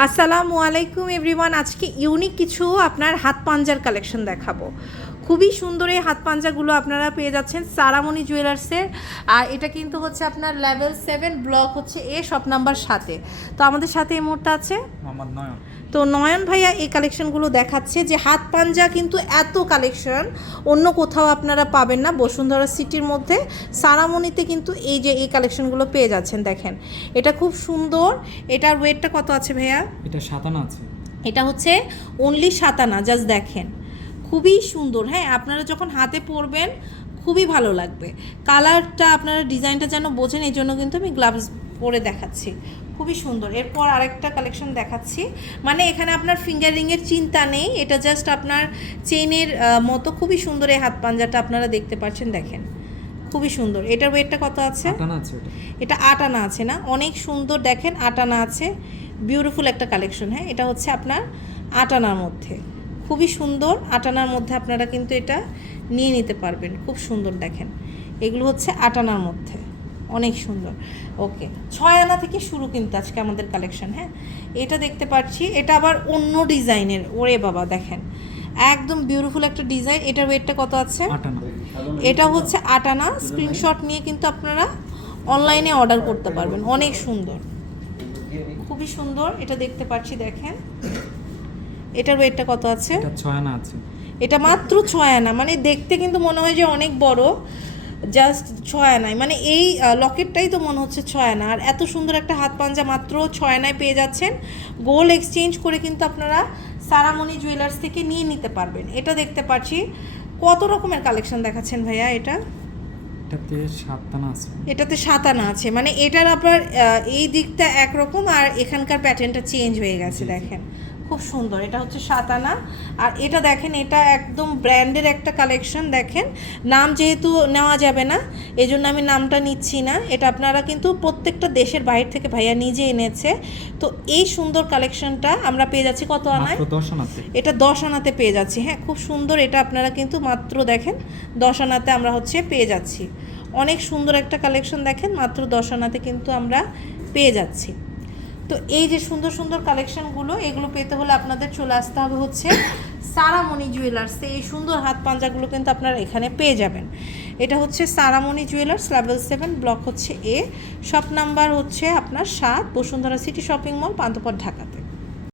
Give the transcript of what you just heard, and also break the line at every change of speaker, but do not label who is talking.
আসসালামু আলাইকুম এভরিওয়ান। আজকে ইউনিক কিছু আপনার হাত পাঞ্জার কালেকশন দেখাবো। খুবই সুন্দর এই হাত পাঞ্জাগুলো আপনারা পেয়ে যাচ্ছেন সারামণি জুয়েলার্সের আর এটা কিন্তু হচ্ছে আপনার লেভেল সেভেন ব্লক হচ্ছে এ শপ নাম্বার সাতে। তো আমাদের সাথে এই মুহূর্তে আছে?
নয়ন।
তো নয়ন ভাইয়া এই কালেকশনগুলো দেখাচ্ছে যে হাত পাঞ্জা কিন্তু এত কালেকশন অন্য কোথাও আপনারা পাবেন না। বসুন্ধরা সিটির মধ্যে সারামণিতে কিন্তু এই যে এই কালেকশনগুলো পেয়ে যাচ্ছেন দেখেন। এটা খুব সুন্দর। এটার ওয়েটটা কত আছে ভাইয়া?
এটা সাতানা আছে।
এটা হচ্ছে অনলি সাতানা জাস্ট দেখেন। খুবই সুন্দর হ্যাঁ? আপনারা যখন হাতে পরবেন খুবই ভালো লাগবে। কালারটা আপনারা ডিজাইনটা যেন বোঝেন এই জন্য কিন্তু আমি গ্লাভস পরে দেখাচ্ছি। খুবই সুন্দর। এরপর আরেকটা কালেকশন দেখাচ্ছি। মানে এখানে আপনার ফিঙ্গার রিংয়ের চিন্তা নেই এটা জাস্ট আপনার চেইনের মতো খুবই সুন্দর এই হাত পাঞ্জাটা আপনারা দেখতে পাচ্ছেন দেখেন। খুবই সুন্দর। এটার ওয়েটটা কত আছে? এটা আট আনা আছে না? অনেক সুন্দর দেখেন আট আনা আছে। বিউটিফুল একটা কালেকশন হ্যাঁ? এটা হচ্ছে আপনার আট আনার মধ্যে। খুবই সুন্দর আট আনার মধ্যে আপনারা কিন্তু এটা নিয়ে নিতে পারবেন। খুব সুন্দর দেখেন। এগুলো হচ্ছে আট আনার মধ্যে। অনেক সুন্দর। ওকে ছয় আনা থেকে শুরু কিন্তু আজকে আমাদের কালেকশন হ্যাঁ? এটা দেখতে পাচ্ছি এটা আবার অন্য ডিজাইনের। ওরে বাবা দেখেন। একদম বিউটিফুল একটা ডিজাইন। এটার ওয়েটটা কত আছে?
আটানা।
এটা হচ্ছে আটানা। স্ক্রিনশট নিয়ে কিন্তু আপনারা অনলাইনে অর্ডার করতে পারবেন। অনেক সুন্দর। খুবই সুন্দর এটা দেখতে পাচ্ছি দেখেন। এটার ওয়েটটা কত আছে?
এটা ছয় আনা আছে।
এটা মাত্র ছয় আনা মানে দেখতে কিন্তু মনে হয় যে অনেক বড় জাস্ট ছয় আনায় মানে এই লকেটটাই তো মনে হচ্ছে ছয় আনা আর এত সুন্দর একটা হাত পাঞ্জা মাত্র ছয় আনায় পেয়ে যাচ্ছেন। গোল এক্সচেঞ্জ করে কিন্তু আপনারা সারামণি জুয়েলার্স থেকে নিয়ে নিতে পারবেন। এটা দেখতে পাচ্ছি। কত রকমের কালেকশন দেখাচ্ছেন ভাইয়া এটা?
এটাতে সাতানা আছে।
এটাতে সাতানা আছে। মানে এটার আপনার এই দিকটা একরকম আর এখানকার প্যাটার্নটা চেঞ্জ হয়ে গেছে দেখেন। খুব সুন্দর এটা হচ্ছে সাত আনা। আর এটা দেখেন এটা একদম ব্র্যান্ডের একটা কালেকশন দেখেন। নাম যেহেতু নেওয়া যাবে না এই জন্য আমি নামটা নিচ্ছি না। এটা আপনারা কিন্তু প্রত্যেকটা দেশের বাইরে থেকে ভাইয়া নিজে এনেছে। তো এই সুন্দর কালেকশনটা আমরা পেয়ে যাচ্ছি কত আনায়? এটা দশ আনাতে পেয়ে যাচ্ছি হ্যাঁ খুব সুন্দর। এটা আপনারা কিন্তু মাত্র দেখেন দশ আনাতে আমরা হচ্ছে পেয়ে যাচ্ছি। অনেক সুন্দর একটা কালেকশন দেখেন মাত্র দশ আনাতে কিন্তু আমরা পেয়ে যাচ্ছি। তো এই যে সুন্দর সুন্দর কালেকশনগুলো এগুলো পেতে হলে আপনাদের চলে আসতে হবে হচ্ছে সারামণি জুয়েলার্সে এই সুন্দর হাত পাঞ্জাগুলো কিন্তু আপনারা এখানে পেয়ে যাবেন। এটা হচ্ছে Saramoni jewellers level seven block হচ্ছে এ শপ নাম্বার হচ্ছে আপনার সাত, Bashundhara city shopping mall Panthapath ঢাকাতে।